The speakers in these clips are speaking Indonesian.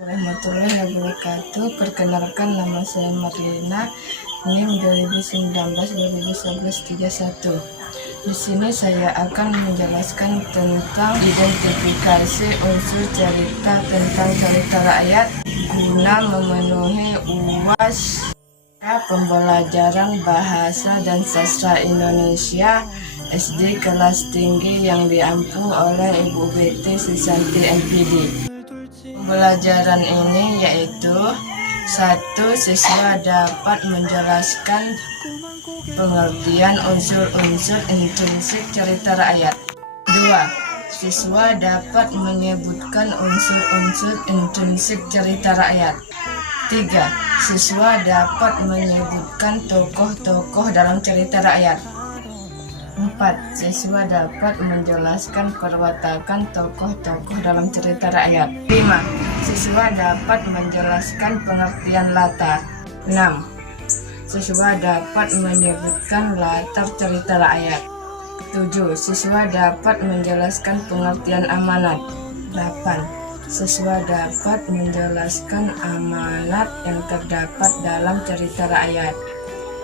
Warahmatullahi wabarakatuh. Perkenalkan, nama saya Marlina, NIM 2019-2011-31. Di sini saya akan menjelaskan tentang identifikasi unsur cerita tentang cerita rakyat guna memenuhi UAS Pembelajaran Bahasa dan Sastra Indonesia SD kelas tinggi yang diampu oleh Ibu Betty Susanti MPD. Pembelajaran ini yaitu: 1. Siswa dapat menjelaskan pengertian unsur-unsur intrinsik cerita rakyat. 2. Siswa dapat menyebutkan unsur-unsur intrinsik cerita rakyat. 3. Siswa dapat menyebutkan tokoh-tokoh dalam cerita rakyat. 4. Siswa dapat menjelaskan perwatakan tokoh-tokoh dalam cerita rakyat. 5. Siswa dapat menjelaskan pengertian latar. 6. Siswa dapat menyebutkan latar cerita rakyat. 7. Siswa dapat menjelaskan pengertian amanat. 8. Siswa dapat menjelaskan amanat yang terdapat dalam cerita rakyat.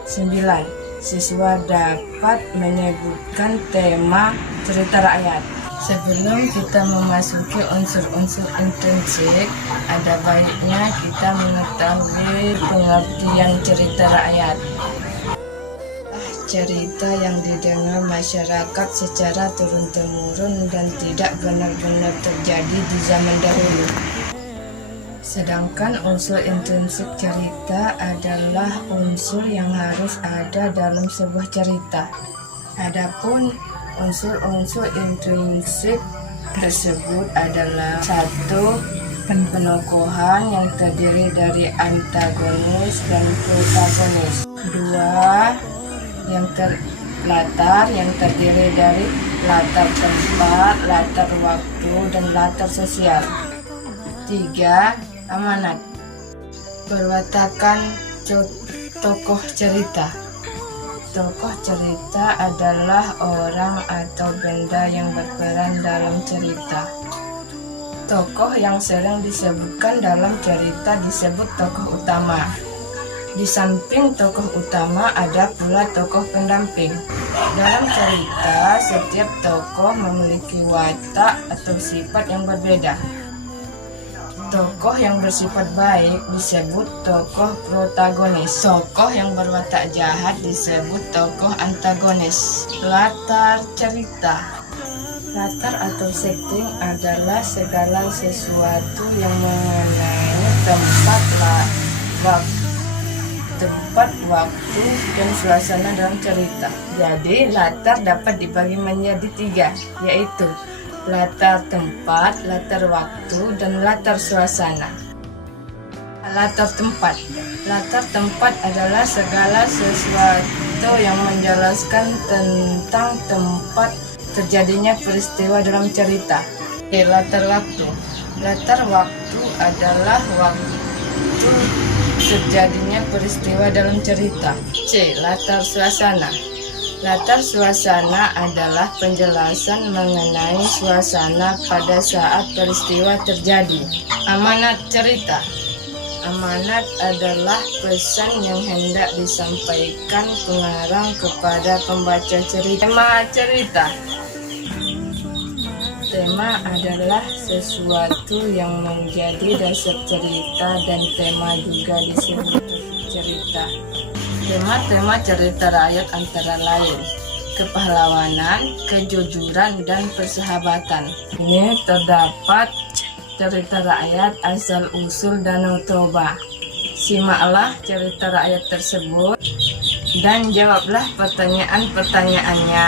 9. Siswa dapat menyebutkan tema cerita rakyat. Sebelum kita memasuki unsur-unsur intrinsik, ada baiknya kita mengetahui pengertian cerita rakyat. Cerita yang didengar masyarakat secara turun-temurun dan tidak benar-benar terjadi di zaman dahulu. Sedangkan unsur intrinsik cerita adalah unsur yang harus ada dalam sebuah cerita. Adapun unsur-unsur intrinsik tersebut adalah: 1. Penokohan yang terdiri dari antagonis dan protagonis. 2. Latar yang terdiri dari latar tempat, latar waktu, dan latar sosial. 3. Amanat. Perwatakan tokoh cerita. Tokoh cerita adalah orang atau benda yang berperan dalam cerita. Tokoh yang sering disebutkan dalam cerita disebut tokoh utama. Di samping tokoh utama ada pula tokoh pendamping. Dalam cerita, setiap tokoh memiliki watak atau sifat yang berbeda. Tokoh yang bersifat baik disebut tokoh protagonis. Tokoh yang berwatak jahat disebut tokoh antagonis. Latar cerita. Latar atau setting adalah segala sesuatu yang mengenai tempat, waktu, dan suasana dalam cerita. Jadi, latar dapat dibagi menjadi 3, yaitu latar tempat, latar waktu, dan latar suasana. Latar tempat. Latar tempat adalah segala sesuatu yang menjelaskan tentang tempat terjadinya peristiwa dalam cerita. Latar waktu. Latar waktu adalah waktu terjadinya peristiwa dalam cerita. C. Latar suasana. Latar suasana adalah penjelasan mengenai suasana pada saat peristiwa terjadi. Amanat cerita. Amanat adalah pesan yang hendak disampaikan pengarang kepada pembaca cerita. Tema cerita. Tema adalah sesuatu yang menjadi dasar cerita, dan tema juga disebut cerita. Tema-tema cerita rakyat antara lain kepahlawanan, kejujuran, dan persahabatan. Ini terdapat cerita rakyat asal-usul Danau Toba. Simaklah cerita rakyat tersebut dan jawablah pertanyaan-pertanyaannya.